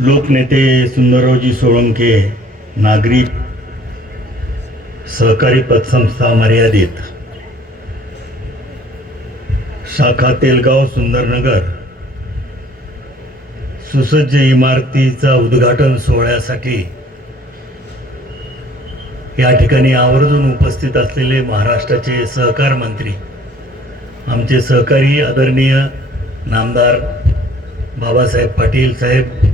लोकनेते सुंदररावजी सोळंके नागरी सहकारी पतसंस्था मर्यादित. शाखा तेलगाव सुंदरनगर. सुसज्ज इमारतीचा उद्घाटन सोहळ्यासाठी. या ठिकाणी आवर्जून उपस्थित असलेले महाराष्ट्राचे सहकार मंत्री आमचे सहकारी आदरणीय नामदार बाबासाहेब पाटील साहेब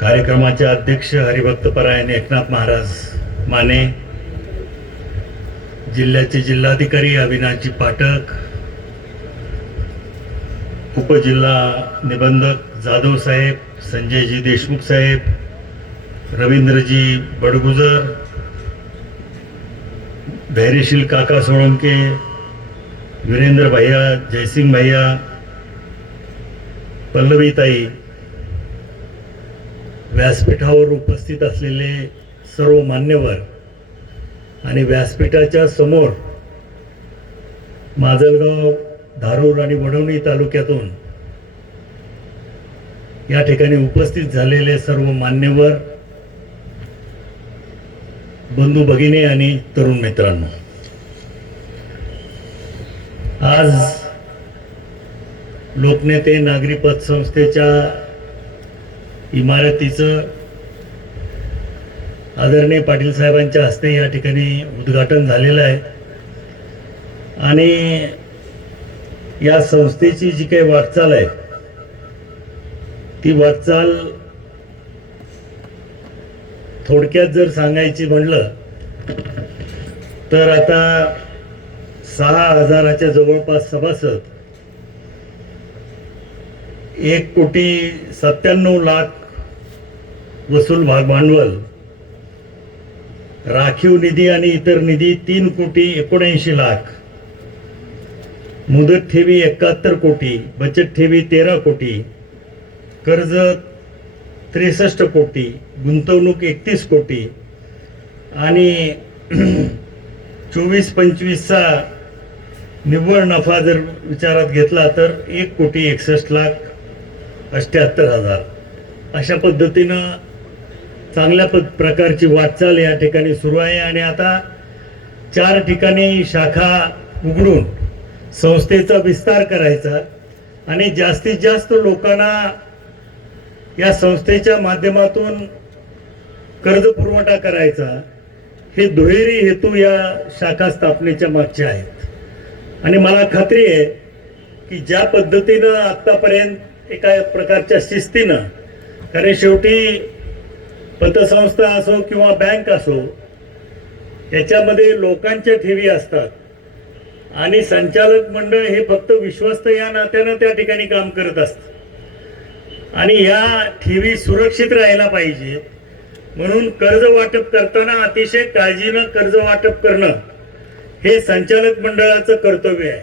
कार्यक्रमाचे अध्यक्ष हरिभक्तपरायण एकनाथ महाराज माने जिल्ह्याचे जिल्हाधिकारी अविनाशजी पाठक उपजिल्हा निबंधक जाधव साहेब संजयजी देशमुख साहेब रवींद्रजी बडगुजर धैर्यशील काका सोळंके वीरेंद्र भैया जयसिंग भैया पल्लवीताई व्यासपीठावर उपस्थित असलेले सर्व मान्यवर आणि व्यासपीठाच्या समोर माजलगाव धारूर आणि वडवणी तालुक्यातून या ठिकाणी उपस्थित झालेले सर्व मान्यवर बंधू भगिनी आणि तरुण मित्रांनो. आज लोकनेते नागरी पतसंस्थेच्या इमारतीचं आदरणीय पाटील साहेबांच्या हस्ते या ठिकाणी उद्घाटन झालेलं आहे. आणि या संस्थेची जी काही वाटचाल आहे ती वाटचाल थोडक्यात जर सांगायची म्हणलं तर आता सहा हजाराच्या जवळपास सभासद एक कोटी सत्त्याण्णव लाख वसूल भाग भांडवल राखीव निधी आणि इतर निधी तीन कोटी एकोणऐंशी लाख. मुदत ठेवी एकाहत्तर कोटी बचत ठेवी तेरा कोटी कर्ज त्रेसष्ट कोटी गुंतवणूक एकतीस कोटी आणि चोवीस पंचवीसचा निव्वळ नफा जर विचारात घेतला तर एक कोटी एकसष्ट लाख अष्ट्याहत्तर हजार. अशा पद्धतीनं चांगल्या प प्रकारची वाटचाल या ठिकाणी सुरू आहे आणि आता चार ठिकाणी शाखा उघडून संस्थेचा विस्तार करायचा आणि जास्तीत जास्त लोकांना या संस्थेच्या माध्यमातून कर्ज पुरवठा करायचा हे दुहेरी हेतू या शाखा स्थापनेच्या मागचे आहेत. आणि मला खात्री आहे की ज्या पद्धतीनं आत्तापर्यंत एका प्रकारच्या शिस्तीनं. कारण शेवटी पतसंस्था असो किंवा बँक असो याच्यामध्ये लोकांच्या ठेवी असतात. आणि संचालक मंडळ हे फक्त विश्वस्त या नात्यानं त्या ठिकाणी काम करत असतं. आणि या ठेवी सुरक्षित राहायला पाहिजे. म्हणून कर्ज वाटप करताना अतिशय काळजीनं कर्ज वाटप करणं हे संचालक मंडळाचं कर्तव्य आहे.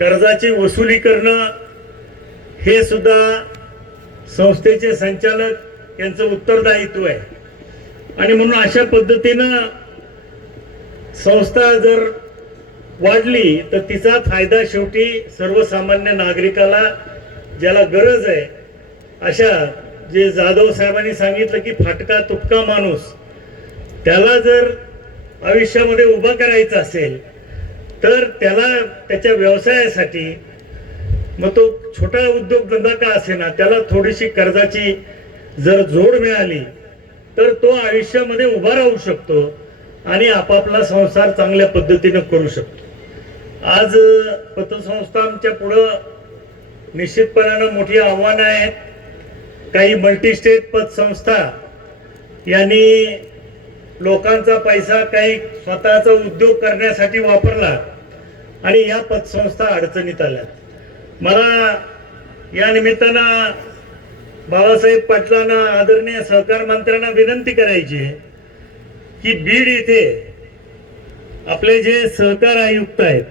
कर्जाची वसुली करणं हे सुद्धा संस्थेचे संचालक यांचं उत्तरदायित्व आहे. आणि म्हणून अशा पद्धतीनं संस्था जर वाढली तर तिचा फायदा शेवटी सर्वसामान्य नागरिकाला ज्याला गरज आहे अशा जे जाधव साहेबांनी सांगितलं की फाटका तुटका माणूस त्याला जर आयुष्यामध्ये उभा करायचा असेल तर त्याला त्याच्या व्यवसायासाठी मग तो छोटा उद्योगधंदा का असेना? त्याला थोडीशी कर्जाची जर जोड मिळाली तर तो आयुष्यामध्ये उभा राहू शकतो आणि आपापला संसार चांगल्या पद्धतीनं करू शकतो. आज पतसंस्थांच्या पुढं निश्चितपणानं मोठी आव्हानं आहेत. काही मल्टीस्टेट पतसंस्था यांनी लोकांचा पैसा काही स्वतःचा उद्योग करण्यासाठी वापरला आणि या पतसंस्था अडचणीत आल्या मला या निमित्तानं बाबासाहेब पाटलांना आदरणीय सहकार मंत्र्यांना विनंती करायची आहे की बीड इथे आपले जे सहकार आयुक्त आहेत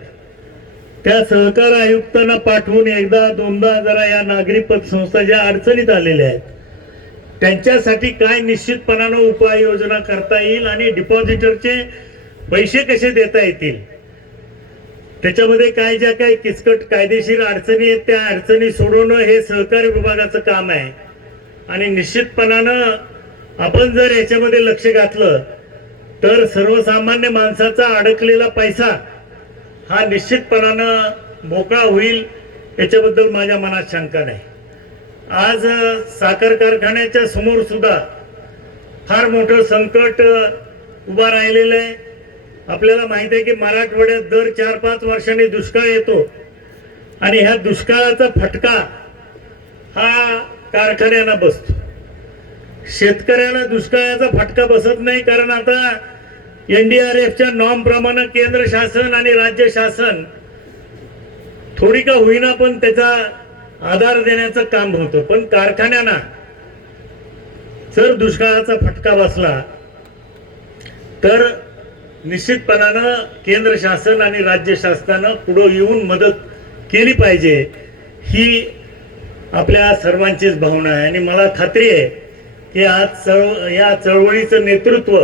त्या सहकार आयुक्तांना पाठवून एकदा दोनदा जरा या नागरी पतसंस्था ज्या अडचणीत आलेल्या आहेत त्यांच्यासाठी काय निश्चितपणानं उपाययोजना करता येईल आणि डिपॉझिटरचे पैसे कसे देता येतील? त्याच्यामध्ये काय ज्या काही किचकट कायदेशीर अडचणी आहेत त्या अडचणी सोडवणं हे सहकारी विभागाचं काम आहे. आणि निश्चितपणानं आपण जर याच्यामध्ये लक्ष घातलं तर सर्वसामान्य माणसाचा अडकलेला पैसा हा निश्चितपणानं मोकळा होईल याच्याबद्दल माझ्या मनात शंका नाही. आज साखर कारखान्याच्या समोर सुद्धा फार मोठं संकट उभा राहिलेलं आहे. आपल्याला माहिती आहे की मराठवाड्यात दर चार पाच वर्षांनी दुष्काळ येतो. आणि ह्या दुष्काळाचा फटका हा कारखान्यांना बसतो. शेतकऱ्यांना दुष्काळाचा फटका बसत नाही कारण आता एनडीआरएफच्या नॉर्म प्रमाणे केंद्र शासन आणि राज्य शासन थोडी का होईना पण त्याचा आधार देण्याचं काम होतं. पण कारखान्यांना जर दुष्काळाचा फटका बसला तर निश्चितपणानं केंद्र शासन आणि राज्य शासनानं पुढं येऊन मदत केली पाहिजे ही आपल्या सर्वांचीच भावना आहे. आणि मला खात्री आहे की आज चळव या चळवळीचं नेतृत्व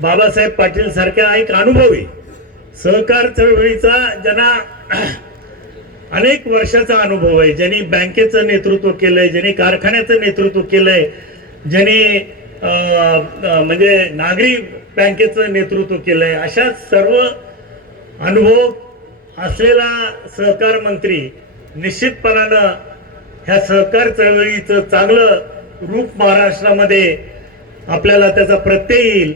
बाबासाहेब पाटील सारख्या एक अनुभवी सहकार चळवळीचा ज्यांना अनेक वर्षाचा अनुभव आहे ज्यांनी बँकेचं नेतृत्व केलंय ज्यांनी कारखान्याचं नेतृत्व केलंय ज्यांनी अं, म्हणजे नागरी बँकेचं नेतृत्व केलंय. अशा सर्व अनुभव असलेला सहकार मंत्री निश्चितपणानं ह्या सहकार चळवळीचं चांगलं रूप महाराष्ट्रामध्ये आपल्याला त्याचा प्रत्यय येईल.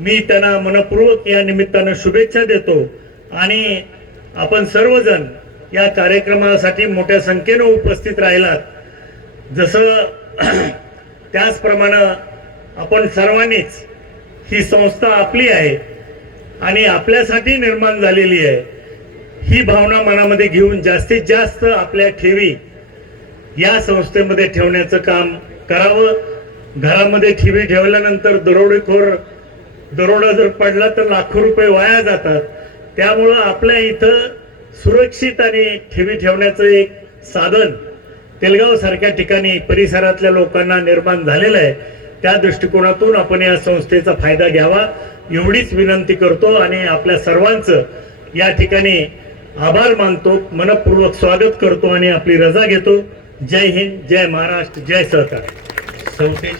मी त्यांना मनपूर्वक या निमित्तानं शुभेच्छा देतो आणि आपण सर्वजण या कार्यक्रमासाठी मोठ्या संख्येनं उपस्थित राहिलात. जसं त्याचप्रमाणे आपण सर्वांनीच ही संस्था आपली आहे आणि आपल्यासाठी निर्माण झालेली आहे. ही भावना मनामध्ये घेऊन जास्तीत जास्त आपल्या ठेवी या संस्थेमध्ये ठेवण्याचं काम करावं. घरामध्ये ठेवी ठेवल्यानंतर दरोडेखोर दरोडा जर पडला तर लाखो रुपये वाया जातात. त्यामुळं आपल्या इथं सुरक्षित आणि ठेवी ठेवण्याचं एक साधन तेलगाव सारख्या ठिकाणी परिसरातल्या लोकांना निर्माण झालेलं आहे. त्या दृष्टिकोनातून आपण या संस्थेचा फायदा घ्यावा एवढीच विनंती करतो आणि आपल्या सर्वांचं या ठिकाणी आभार मानतो मनपूर्वक स्वागत करतो आणि आपली रजा घेतो. जय हिंद जय महाराष्ट्र जय सहकार. सौतेज